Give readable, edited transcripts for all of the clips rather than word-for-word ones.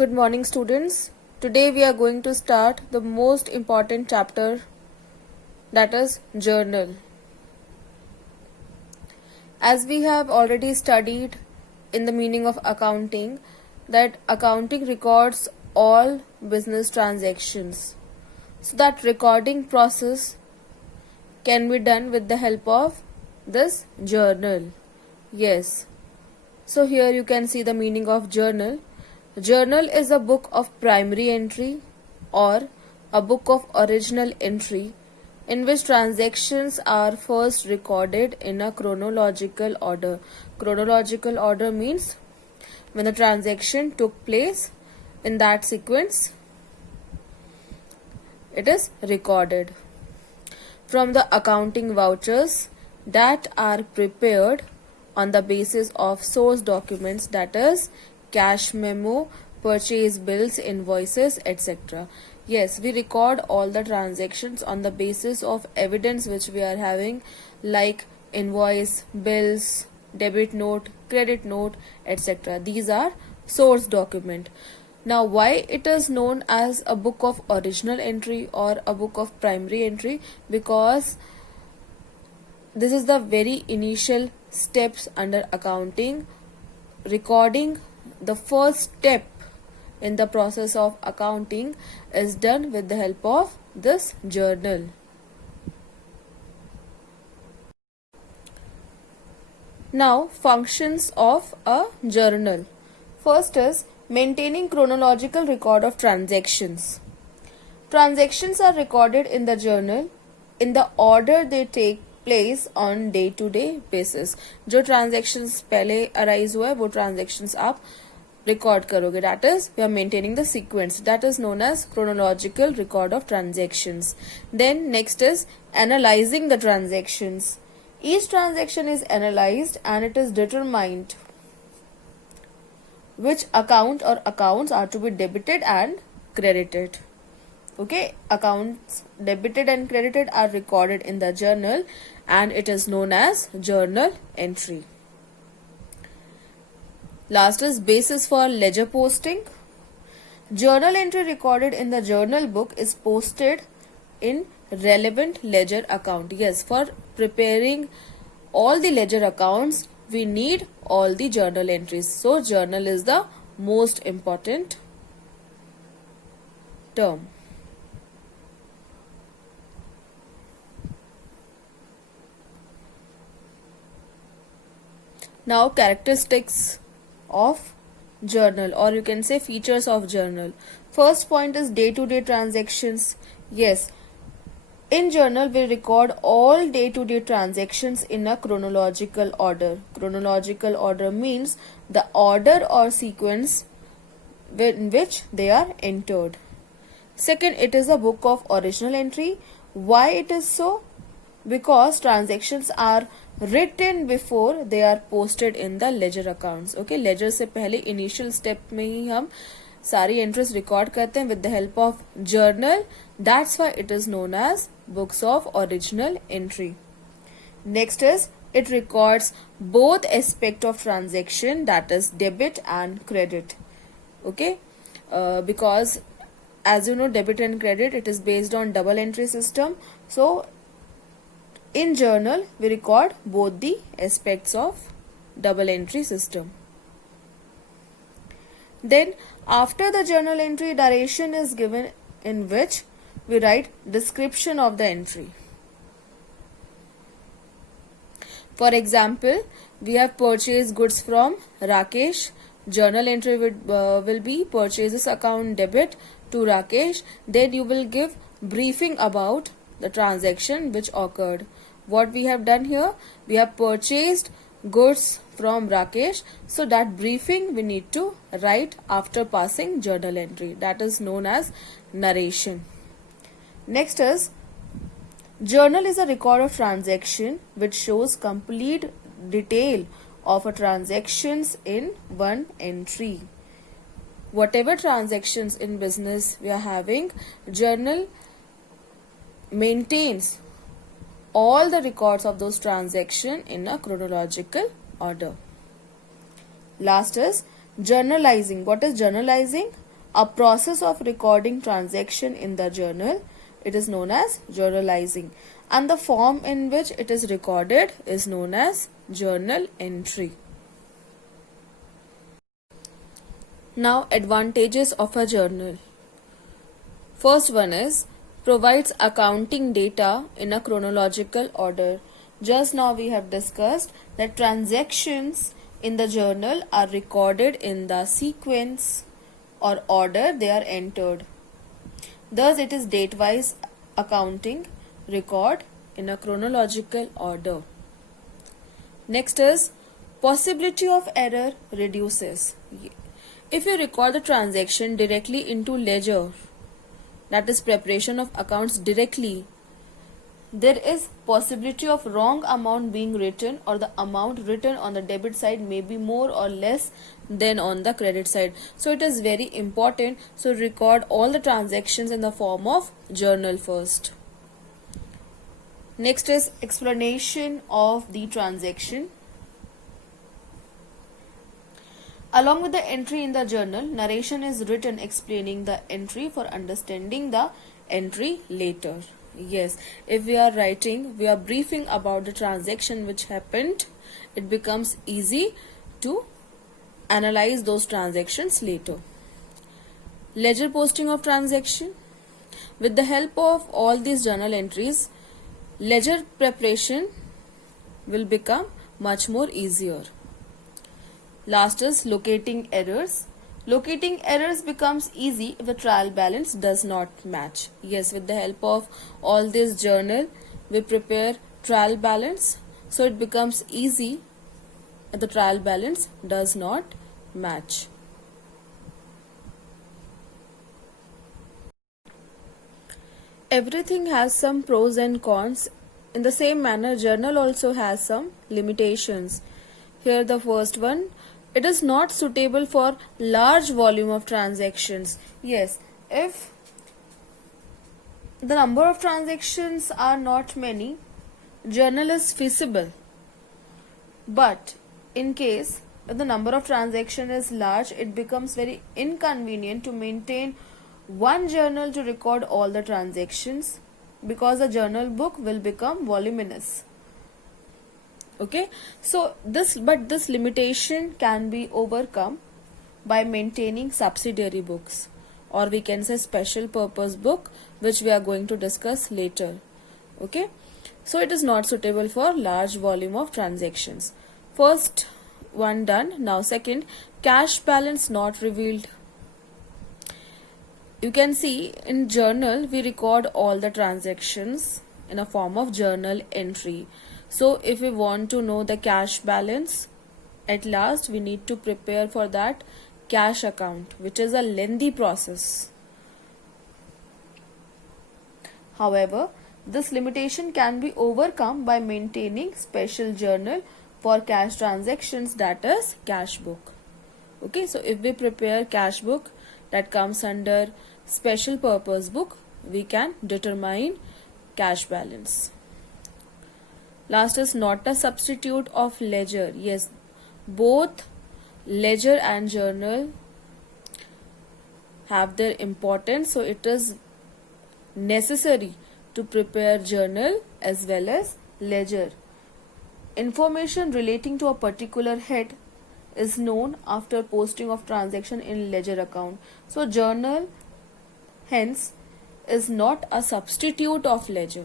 Good morning, students. Today we are going to start the most important chapter, that is journal. As we have already studied in the meaning of accounting, that accounting records all business transactions. So that recording process can be done with the help of this journal. Yes. So here you can see the meaning of journal. Journal is a book of primary entry or a book of original entry in which transactions are first recorded in a chronological order. Chronological order means when the transaction took place in that sequence, it is recorded. From the accounting vouchers that are prepared on the basis of source documents, that is cash memo, purchase bills, invoices, etc. Yes, we record all the transactions on the basis of evidence which we are having, like invoice, bills, debit note, credit note, etc. These are source document. Now, why it is known as a book of original entry or a book of primary entry? Because this is the very initial steps under accounting. Recording, the first step in the process of accounting, is done with the help of this journal. Now, functions of a journal. First is maintaining chronological record of transactions. Transactions are recorded in the journal in the order they take place on day to day basis. जो transactions पहले arise हुआ है वो transactions आप record करोगे. That is, we are maintaining the sequence. That is known as chronological record of transactions. Then next is analyzing the transactions. Each transaction is analyzed and it is determined which account or accounts are to be debited and credited. Okay, accounts debited and credited are recorded in the journal and it is known as journal entry. Last is basis for ledger posting. Journal entry recorded in the journal book is posted in relevant ledger account. Yes, for preparing all the ledger accounts, we need all the journal entries. So, journal is the most important term. Now, characteristics of journal, or you can say features of journal. First point is day-to-day transactions. Yes, in journal we record all day-to-day transactions in a chronological order. Chronological order means the order or sequence in which they are entered. Second, it is a book of original entry. Why it is so? Because transactions are written before they are posted in the ledger accounts. Okay, ledger से पहले initial step में ही हम सारी entries record करते हैं with the help of journal. That's why it is known as books of original entry. Next is it records both aspect of transaction, that is debit and credit. Okay, because as you know, debit and credit, it is based on double entry system. So in journal, we record both the aspects of double entry system. Then after the journal entry, narration is given in which we write description of the entry. For example, we have purchased goods from Rakesh. Journal entry will be purchases account debit to Rakesh. Then you will give briefing about the transaction which occurred. What we have done here, we have purchased goods from Rakesh. So that briefing we need to write after passing journal entry. That is known as narration. Next is journal is a record of transaction which shows complete detail of a transactions in one entry. Whatever transactions in business we are having, journal maintains all the records of those transactions in a chronological order. Last is journalizing. What is journalizing? a process of recording transaction in the journal. It is known as journalizing, and the form in which it is recorded is known as journal entry. Now, advantages of a journal. First one is provides accounting data in a chronological order. Just now we have discussed that transactions in the journal are recorded in the sequence or order they are entered. Thus, it is date-wise accounting record in a chronological order. Next is possibility of error reduces. If you record the transaction directly into ledger, that is preparation of accounts directly, there is possibility of wrong amount being written, or the amount written on the debit side may be more or less than on the credit side. So it is very important. So record all the transactions in the form of journal first. Next is explanation of the transaction. Along with the entry in the journal, narration is written explaining the entry for understanding the entry later. Yes, if we are writing, we are briefing about the transaction which happened, it becomes easy to analyze those transactions later. Ledger posting of transaction. With the help of all these journal entries, ledger preparation will become much more easier. Last is locating errors. Locating errors becomes easy if the trial balance does not match. Yes, with the help of all this journal, we prepare trial balance. So it becomes easy if the trial balance does not match. Everything has some pros and cons. In the same manner, journal also has some limitations. Here the first one. It is not suitable for large volume of transactions. Yes, if the number of transactions are not many, journal is feasible. But in case if the number of transactions is large, it becomes very inconvenient to maintain one journal to record all the transactions, because the journal book will become voluminous. Okay, so this limitation can be overcome by maintaining subsidiary books, or we can say special purpose book, which we are going to discuss later. Okay, so it is not suitable for large volume of transactions. First one done. Now second, cash balance not revealed. You can see in journal we record all the transactions in a form of journal entry. So if we want to know the cash balance, at last we need to prepare for that cash account, which is a lengthy process. However, this limitation can be overcome by maintaining special journal for cash transactions, that is cash book. Okay, so if we prepare cash book that comes under special purpose book, we can determine cash balance. Last is not a substitute of ledger. Yes, both ledger and journal have their importance, so it is necessary to prepare journal as well as ledger. Information relating to a particular head is known after posting of transaction in ledger account. So journal hence is not a substitute of ledger.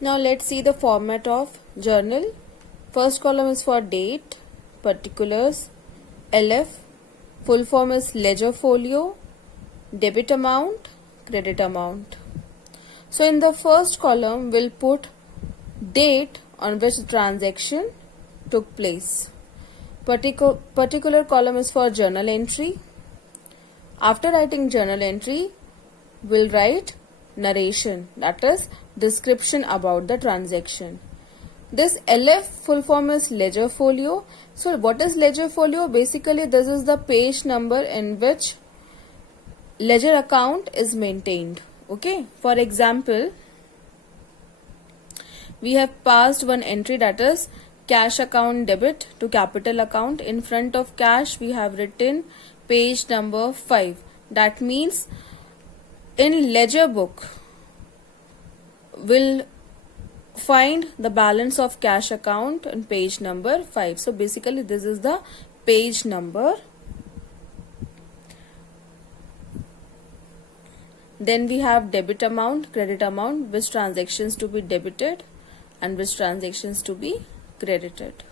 Now let's see the format of journal. First column is for date, particulars, LF, full form is ledger folio, debit amount, credit amount. So in the first column we'll put date on which the transaction took place. Particular column is for journal entry. After writing journal entry, we'll write narration, that is description about the transaction. This LF full form is ledger folio. So what is ledger folio? Basically this is the page number in which ledger account is maintained. Okay, for example, we have passed one entry, that is cash account debit to capital account. In front of cash we have written page number 5. That means in ledger book we'll find the balance of cash account on page number 5. So basically this is the page number. Then we have debit amount, credit amount, which transactions to be debited and which transactions to be credited.